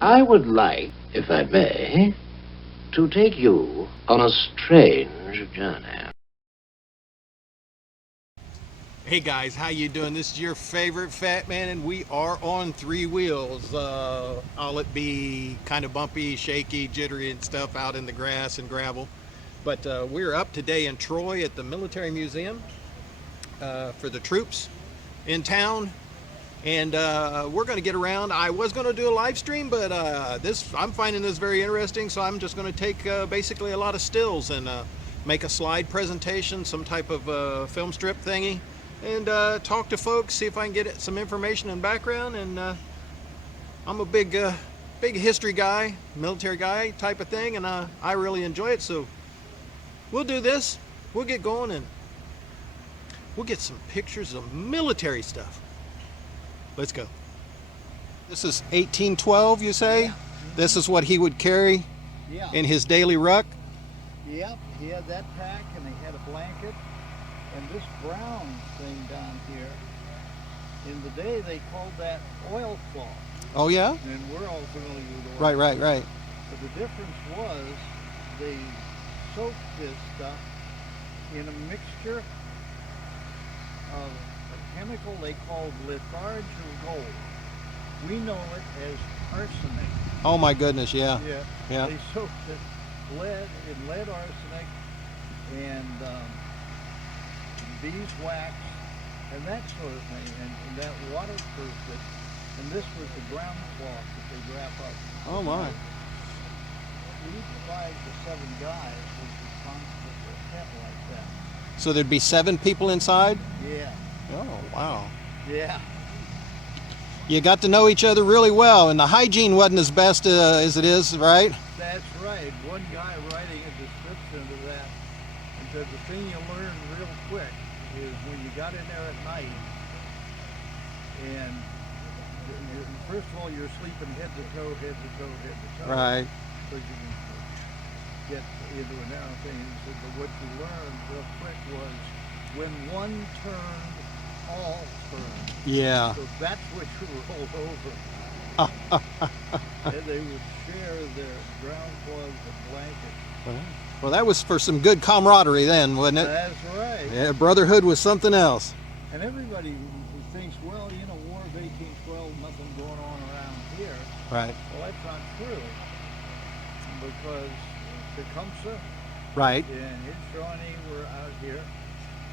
I would like, if I may, to take you on a strange journey. Hey guys, how you doing? This is your favorite fat man, and we are on three wheels. All it be kind of bumpy, shaky, jittery and stuff out in the grass and gravel. But we're up today in Troy at the Military Museum for the troops in town. And we're going to get around. I was going to do a live stream, but I'm finding this very interesting, so I'm just going to take basically a lot of stills and make a slide presentation, some type of film strip thingy, and talk to folks, see if I can get some information and background. And I'm a big history guy, military guy type of thing, and I really enjoy it. So we'll do this. We'll get going, and we'll get some pictures of military stuff. Let's go. This is 1812, you say? Yeah. This is what he would carry Yeah. in his daily ruck? Yep, he had that pack and he had a blanket. And this brown thing down here, in the day they called that oilcloth. Oh, yeah? And we're all familiar with Right, oilcloth. right. But the difference was they soaked this stuff in a mixture of a chemical they called litharge of gold. We know it as arsenic. Oh, my goodness, yeah. Yeah. They soaked it in lead arsenic and beeswax and that sort of thing, and that waterproofed it. And this was the brown cloth that they wrap up. Oh, my. Each 5 to 7 guys was responsible for a tent like that. So there'd be 7 people inside? Yeah. Oh, wow. Yeah. You got to know each other really well, and the hygiene wasn't as best as it is, right? That's right. One guy writing a description of that, he said the thing you learn real quick is when you got in there at night, and first of all you're sleeping head to toe, head to toe, head to toe. Right. So you can get into a narrow thing. He said, but what you learned real quick was when one turned, all turned. Yeah. So that's what you roll over. And they would share their ground clothes and blankets. Well, that was for some good camaraderie then, wasn't it? That's right. Yeah, brotherhood was something else. And everybody thinks, well, you know, War of 1812, nothing going on around here. Right. Well, that's not true. Because Tecumseh Right. and his Shawnee were out here.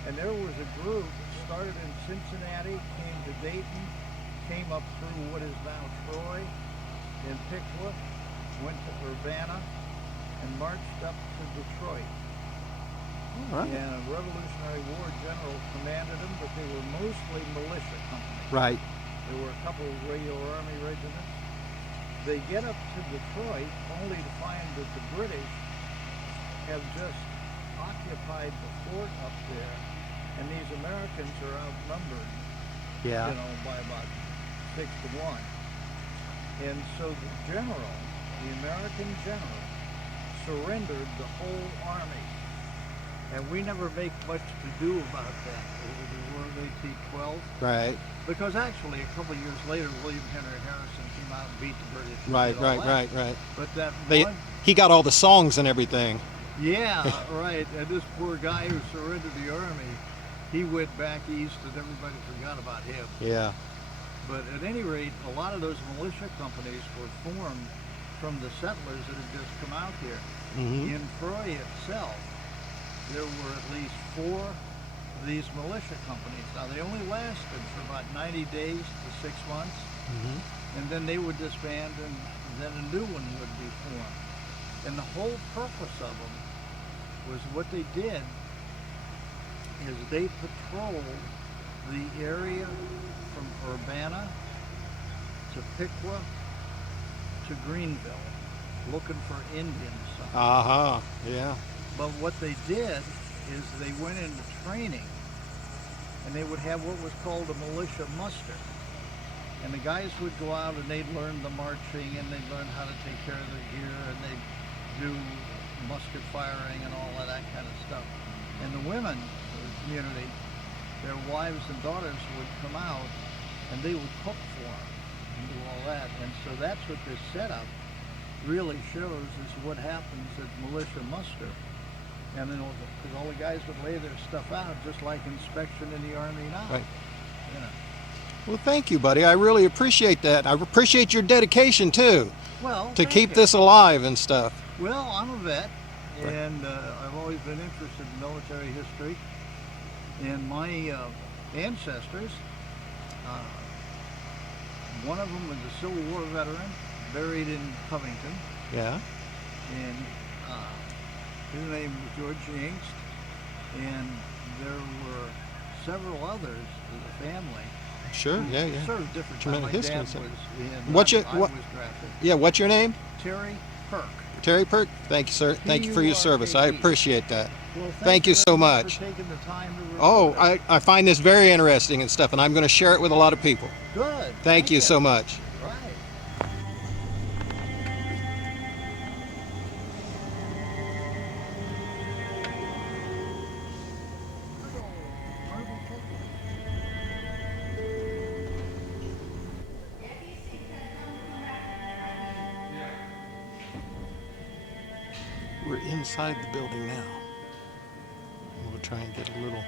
And there was a group that started in Cincinnati, came to Dayton, came up through what is now Troy and Piqua, went to Urbana, and marched up to Detroit. All right. And a Revolutionary War general commanded them, but they were mostly militia companies. Right. There were a couple of regular army regiments. They get up to Detroit only to find that the British have just occupied the fort up there, and these Americans are outnumbered, Yeah. you know, by about 6 to 1. And so the general, the American general, surrendered the whole army. And we never make much to do about that over the War of 1812. Right. Because actually, a couple of years later, William Henry Harrison came out and beat the British. and Right, did all right, that. right. But that one, He got all the songs and everything. yeah, right. And this poor guy who surrendered the army, he went back east and everybody forgot about him. Yeah. But at any rate, a lot of those militia companies were formed from the settlers that had just come out here. Mm-hmm. In Troy itself, there were at least 4 of these militia companies. Now they only lasted for about 90 days to 6 months, Mm-hmm. and then they would disband, and then a new one would be formed. And the whole purpose of them was what they did is they patrolled the area from Urbana to Piqua to Greenville, looking for Indians. Uh-huh. Yeah. But what they did is they went into training, and they would have what was called a militia muster. And the guys would go out and they'd learn the marching, and they'd learn how to take care of their gear, and they'd do musket firing and all of that kind of stuff. And the women of the community, their wives and daughters would come out and they would cook for them. and do all that. And so that's what this setup really shows, is what happens at militia muster. And then, because all the guys would lay their stuff out just like inspection in the Army now. Right. You know. Well, thank you, buddy. I really appreciate that. I appreciate your dedication too, Well, to keep this alive and stuff. Well, I'm a vet, and I've always been interested in military history. And my ancestors, one of them was a Civil War veteran, buried in Covington. Yeah. And his name was George Yingst. And there were several others of the family. Sure. Yeah. Yeah. Sort of different. Tremendous My history. dad was in. What's your I was drafted. Yeah. What's your name? Terry Perk. Terry Perk. Thank you, sir. Thank you for your service. I appreciate that. Well, thank you so much. For taking the time to Oh, I find this very interesting and stuff, and I'm going to share it with a lot of people. Good. Thank you so much. Right. We're inside the building now. We'll try and get a little,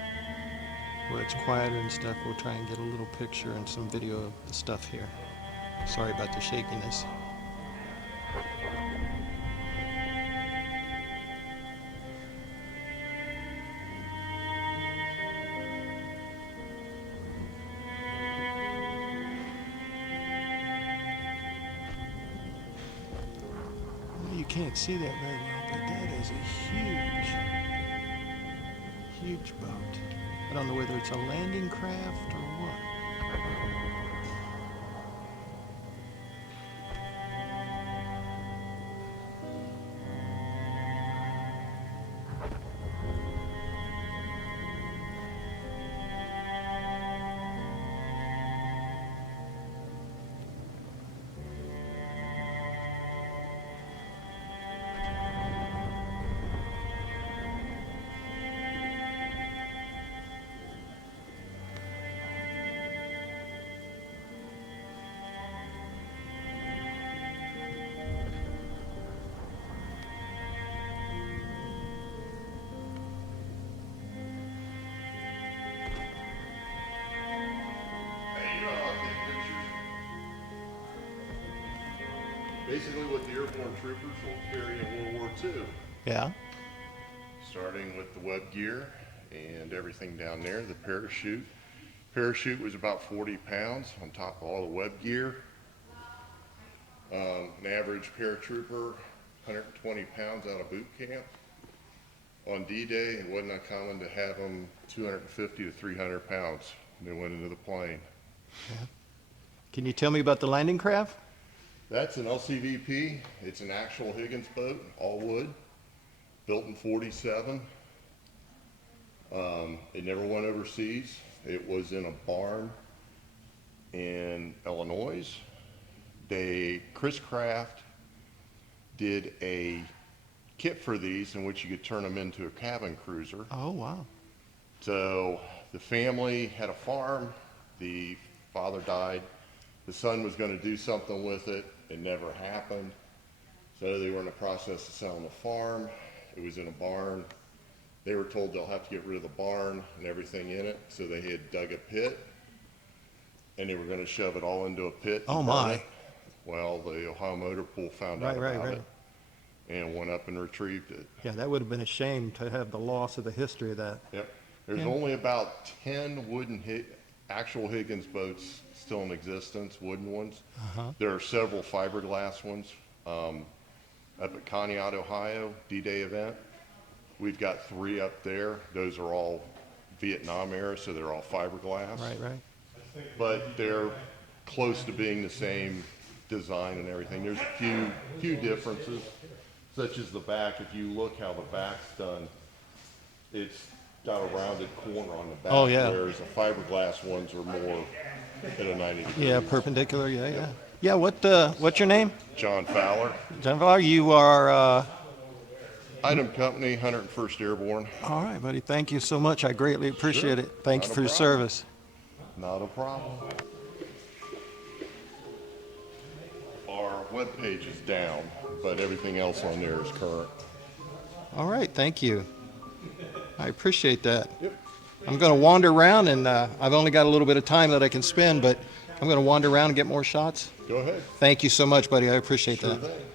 where it's quieter and stuff, we'll try and get a little picture and some video of the stuff here. Sorry about the shakiness. You can't see that very well, but that is a huge boat. I don't know whether it's a landing craft or what. Basically what the airborne troopers will carry in World War II. Yeah. Starting with the web gear and everything down there, the parachute. Parachute was about 40 pounds on top of all the web gear. An average paratrooper, 120 pounds out of boot camp. On D-Day, it wasn't uncommon to have them 250 to 300 pounds when they went into the plane. Yeah. Can you tell me about the landing craft? That's an LCVP. It's an actual Higgins boat, all wood, built in '47. It never went overseas. It was in a barn in Illinois. Chris Kraft did a kit for these in which you could turn them into a cabin cruiser. Oh, wow. So the family had a farm. The father died. The son was going to do something with it. It never happened. So they were in the process of selling the farm. It was in a barn. They were told they'll have to get rid of the barn and everything in it. So they had dug a pit and they were going to shove it all into a pit. Oh my. Well, the Ohio Motor Pool found out about it and went up and retrieved it. Yeah, that would have been a shame to have the loss of the history of that. Yep. There's only about 10 wooden actual Higgins boats still in existence, wooden ones. There are several fiberglass ones. Up at Conneaut, Ohio, D-Day event, we've got 3 up there. Those are all Vietnam era, so they're all fiberglass. Right. But they're close to being the same design and everything. There's a few differences, such as the back. If you look how the back's done, it's got a rounded corner on the back. Oh, yeah. Whereas the fiberglass ones are more at a 90 degree. Yeah, perpendicular. Yeah. Yeah. What's your name? John Fowler. John Fowler. You are. Item Company, 101st Airborne. All right, buddy. Thank you so much. I greatly appreciate it. Thank you Not for a your problem. service. Not a problem. webpage is down, but everything else on there is current. All right, thank you. I appreciate that. Yep. I'm going to wander around, and I've only got a little bit of time that I can spend, but I'm going to wander around and get more shots. Go ahead. Thank you so much, buddy. I appreciate Sure that. thing.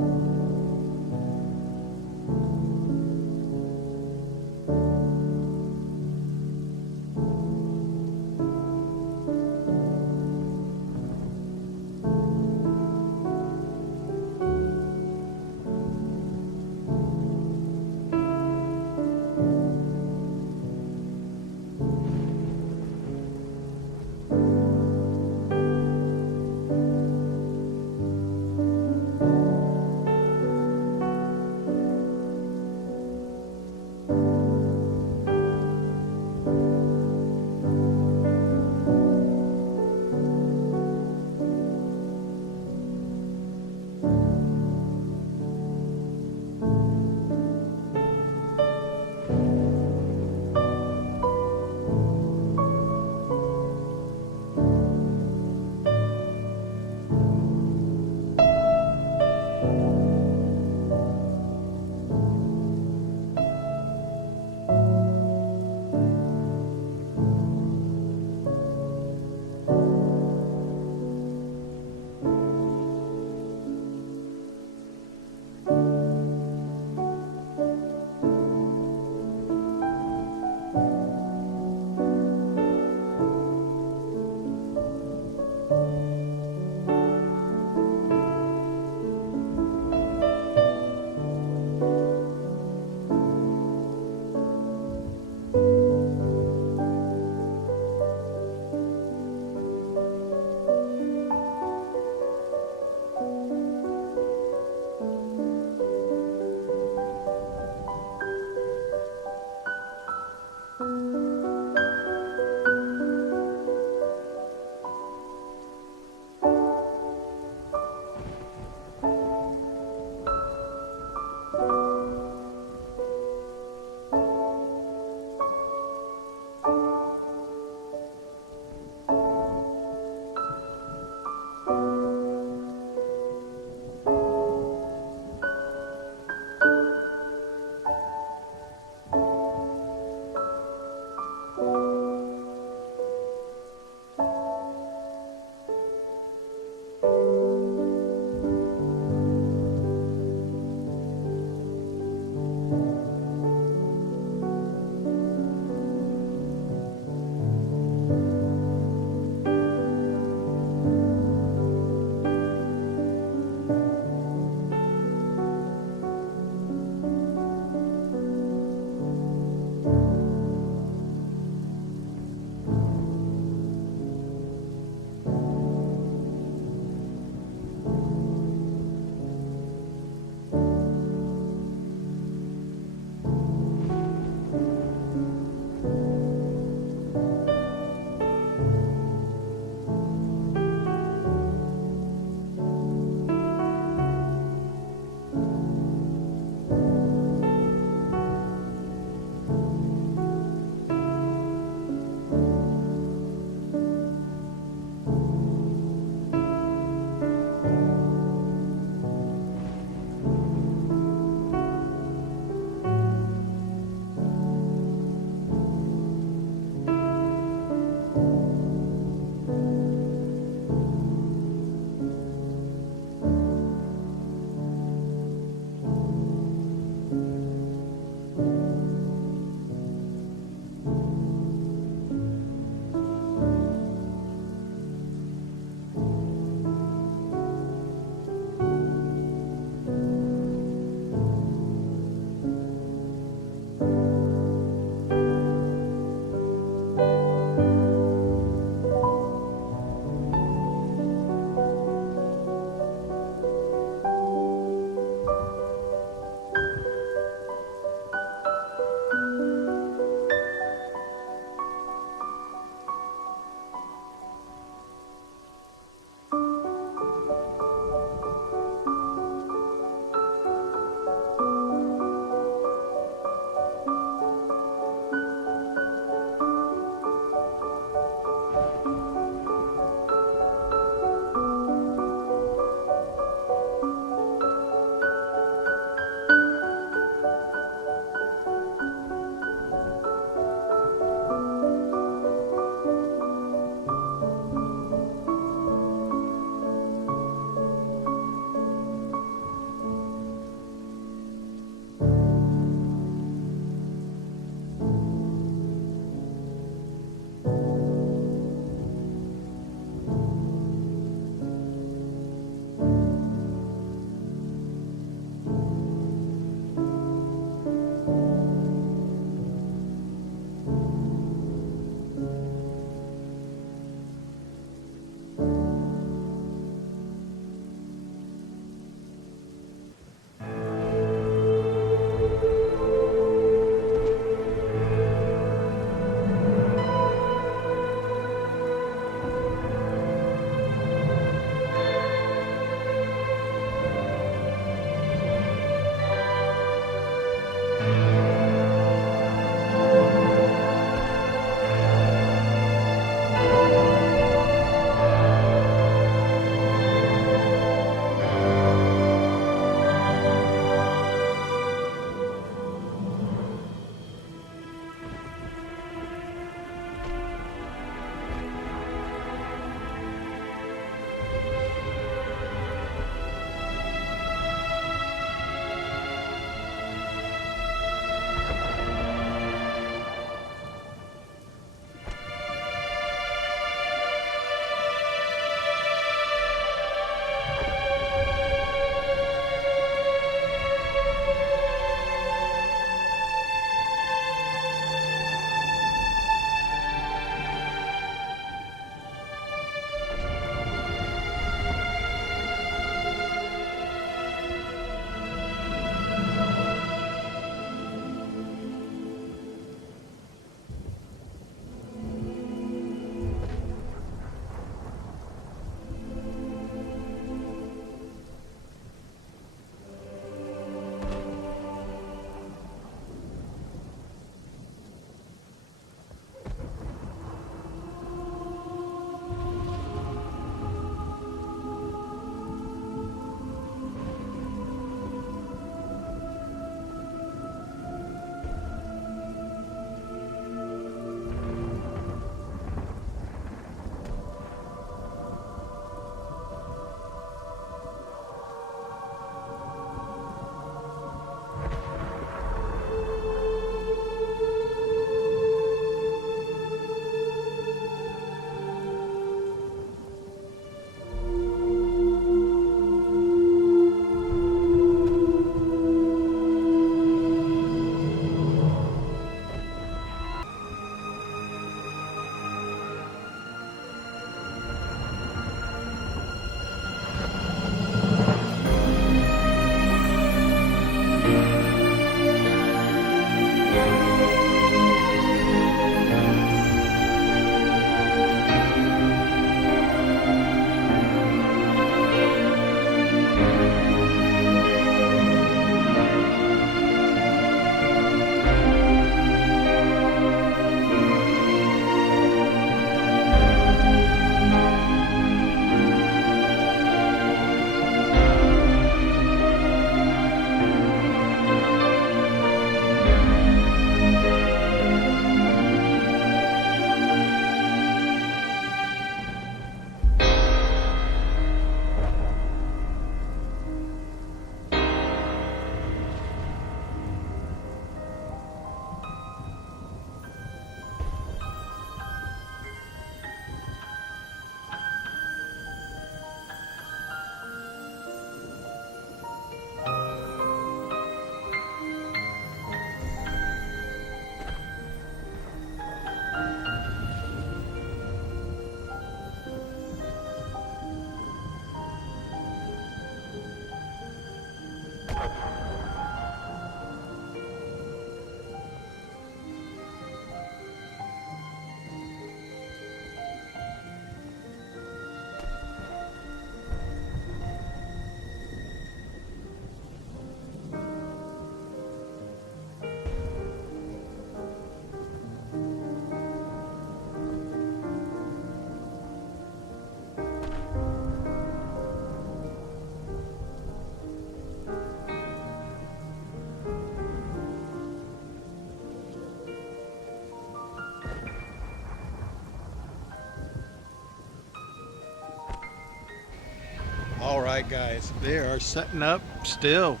right, guys, they are setting up still.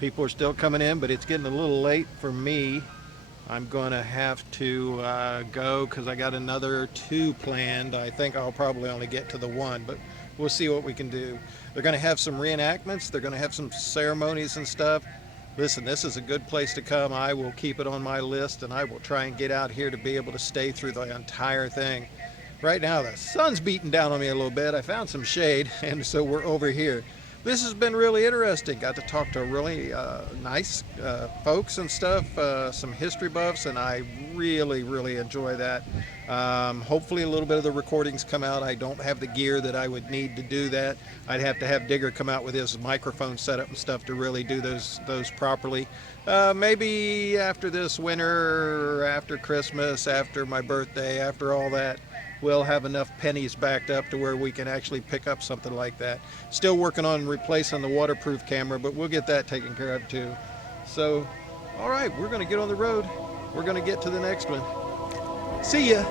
People are still coming in, but it's getting a little late for me. I'm gonna have to go because I got another 2 planned. I think I'll probably only get to the 1, but we'll see what we can do. They're gonna have some reenactments. They're gonna have some ceremonies and stuff. Listen, this is a good place to come. I will keep it on my list, and I will try and get out here to be able to stay through the entire thing. Right now, the sun's beating down on me a little bit. I found some shade, and so we're over here. This has been really interesting. Got to talk to really nice folks and stuff, some history buffs, and I really enjoy that. Hopefully a little bit of the recordings come out. I don't have the gear that I would need to do that. I'd have to have Digger come out with his microphone setup and stuff to really do those properly. Maybe after this winter, after Christmas, after my birthday, after all that, we'll have enough pennies backed up to where we can actually pick up something like that. Still working on replacing the waterproof camera, but we'll get that taken care of too. So, all right, we're gonna get on the road. We're gonna get to the next one. See ya.